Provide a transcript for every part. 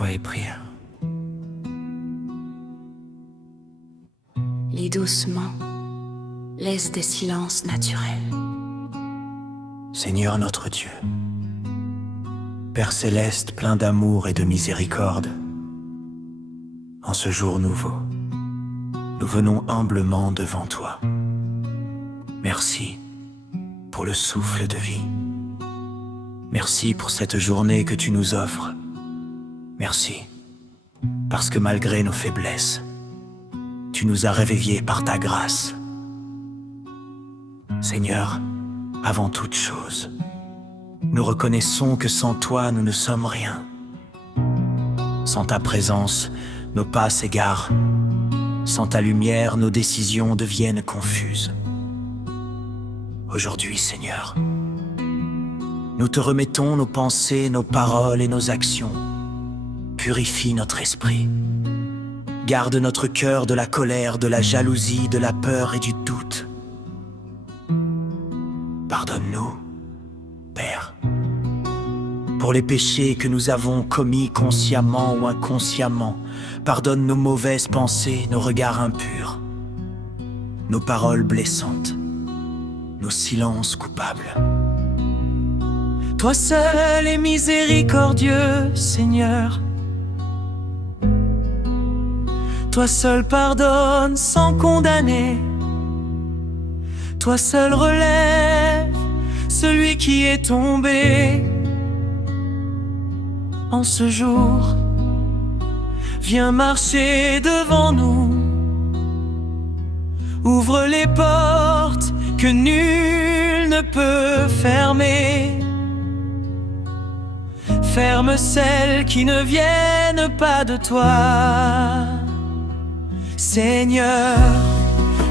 foi et prière. Lis doucement, laisse des silences naturels. Seigneur notre Dieu, Père céleste plein d'amour et de miséricorde, en ce jour nouveau, nous venons humblement devant toi. Merci pour le souffle de vie. Merci pour cette journée que tu nous offres. Merci, parce que malgré nos faiblesses, tu nous as réveillés par ta grâce. Seigneur, avant toute chose, nous reconnaissons que sans toi, nous ne sommes rien. Sans ta présence, nos pas s'égarent. Sans ta lumière, nos décisions deviennent confuses. Aujourd'hui, Seigneur, nous te remettons nos pensées, nos paroles et nos actions. Purifie notre esprit. Garde notre cœur de la colère, de la jalousie, de la peur et du doute. Pardonne-nous, Père, pour les péchés que nous avons commis consciemment ou inconsciemment. Pardonne nos mauvaises pensées, nos regards impurs, nos paroles blessantes, nos silences coupables. Toi seul est miséricordieux, Seigneur. Toi seul pardonne sans condamner. Toi seul relève celui qui est tombé. En ce jour, viens marcher devant nous. Ouvre les portes que nul ne peut fermer. Ferme celles qui ne viennent pas de toi. Seigneur,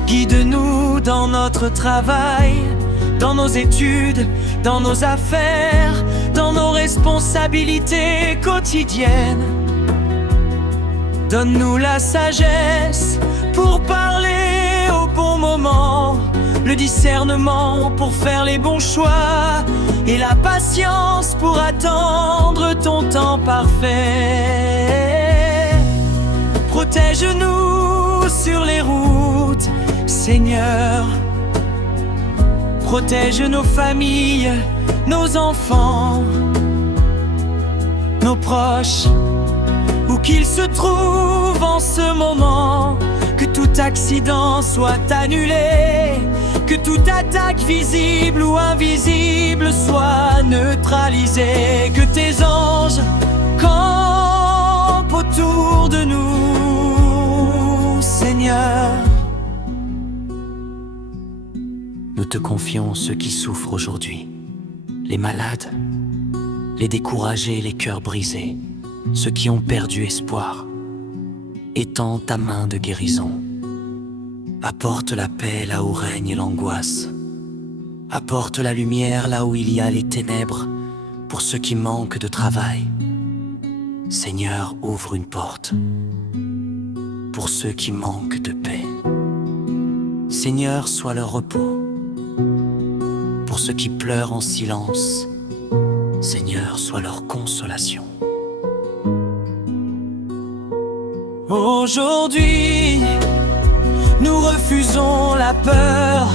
guide-nous dans notre travail, dans nos études, dans nos affaires, dans nos responsabilités quotidiennes. Donne-nous la sagesse pour parler au bon moment, le discernement pour faire les bons choix et la patience pour attendre ton temps parfait. Protège-nous sur les routes, Seigneur. Protège nos familles, nos enfants, nos proches, où qu'ils se trouvent en ce moment. Que tout accident soit annulé, que toute attaque visible ou invisible soit neutralisée. Que tes anges campent autour de nous, Seigneur. Nous te confions ceux qui souffrent aujourd'hui, les malades, les découragés, les cœurs brisés, ceux qui ont perdu espoir. Étends ta main de guérison. Apporte la paix là où règne l'angoisse. Apporte la lumière là où il y a les ténèbres pour ceux qui manquent de travail. Seigneur, ouvre une porte pour ceux qui manquent de paix. Seigneur, sois leur repos. Pour ceux qui pleurent en silence, Seigneur, sois leur consolation. Aujourd'hui, nous refusons la peur,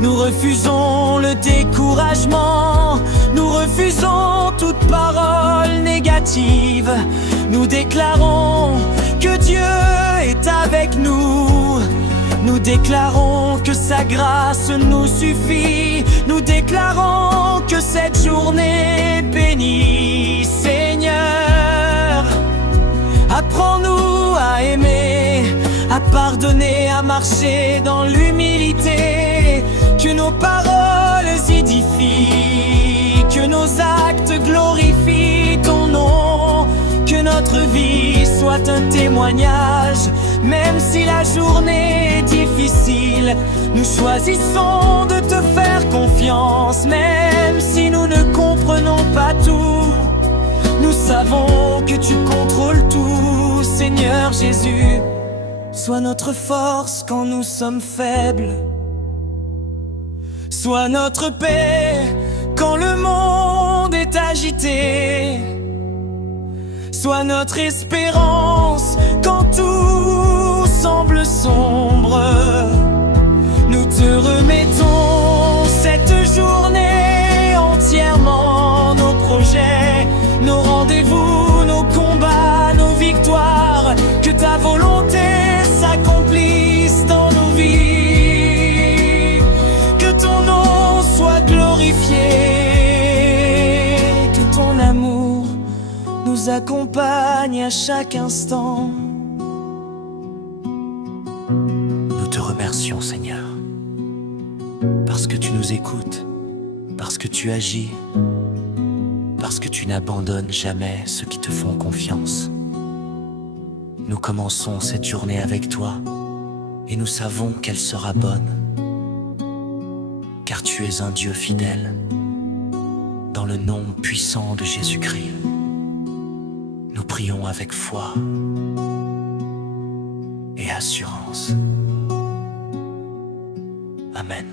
nous refusons le découragement, nous refusons toute parole négative. Nous déclarons que Dieu est avec nous. Nous déclarons que sa grâce nous suffit. Nous déclarons que cette journée est bénie. Seigneur, apprends-nous à aimer, à pardonner, à marcher dans l'humilité. Que nos paroles édifient, que nos actes glorifient ton nom. Que notre vie soit un témoignage, même si la journée est difficile. Nous choisissons de te faire confiance, même si nous ne comprenons pas tout. Nous savons que tu contrôles tout, Seigneur Jésus. Sois notre force quand nous sommes faibles. Sois notre paix quand le monde est agité. sois notre espérance quand tout semble sombre. Nous te remettons cette journée entièrement, nos projets, nos rendez-vous, nos combats, nos victoires. Que ta volonté s'accomplisse dans nos vies, que ton nom soit glorifié, que ton amour nous accompagne à chaque instant. Nous te remercions, Seigneur, parce que tu nous écoutes, parce que tu agis, parce que tu n'abandonnes jamais ceux qui te font confiance. Nous commençons cette journée avec toi et nous savons qu'elle sera bonne, car tu es un Dieu fidèle. Dans le nom puissant de Jésus-Christ, nous prions avec foi et assurance. Amen.